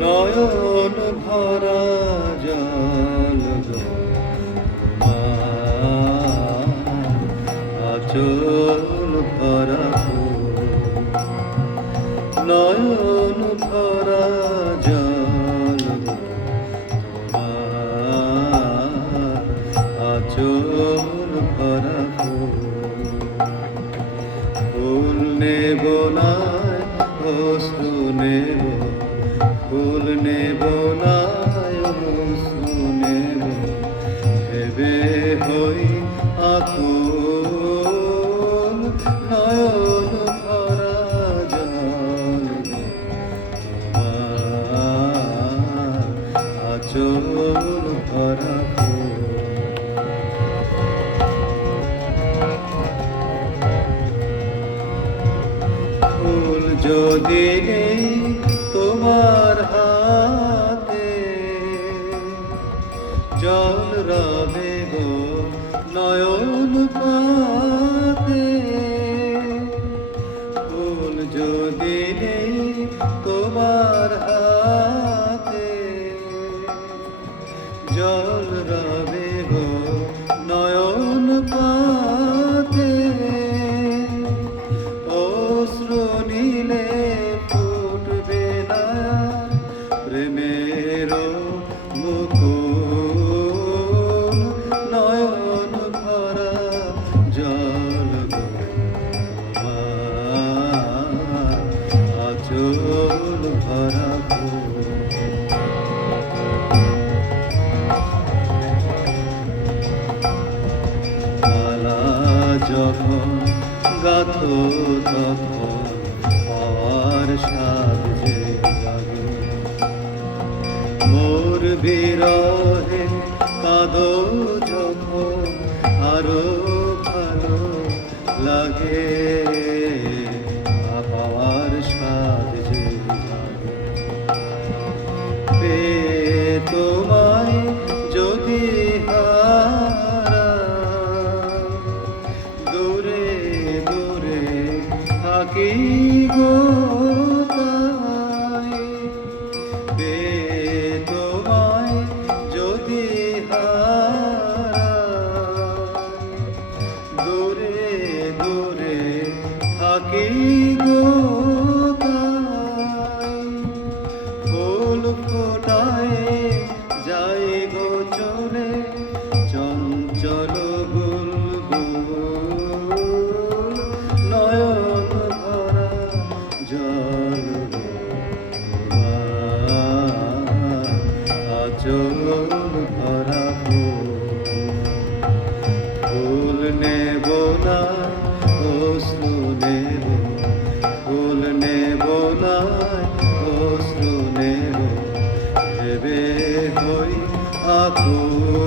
নয়ন ভরা জল আচল ভরা নয়ন ভরা জল আচল ভরা ফুল নেব না অশ্রু নেব ফুল নেব না অশ্রু নেব ভেবে হই আকুল নয়ন ভরা জল আচল ভরা ফুল যদি নেই তোমার হাতে জল রবে গো নয়ন পাতে ফুল যদি নেই তোমার হাতে জল রবে গো নয়ন পাতে অশ্রু নীলে ফুটবে না প্রেমের মুকুল নয়ন ভরা জল আচল ভরা মালা যখন গাথো তখন পাওয়ার স্বাদ যে জাগে মোর বিরহে কাঁদো যখন আরো ভালো লাগে পাওয়ার স্বাদ যে জাগে পেয়ে তোমায় যদি দূরে দূরে থাকি গো তাই পেয়ে তোমায় যদি দূরে দূরে থাকি গো তাই ফুল ফোটায় যাই গো চলে চঞ্চল বুলবুল নয়ন ভরা জল আচল ভরা ফুল নেব না অশ্রু নেব ফুল নেব না অশ্রু নেব ভেবে হই আকুল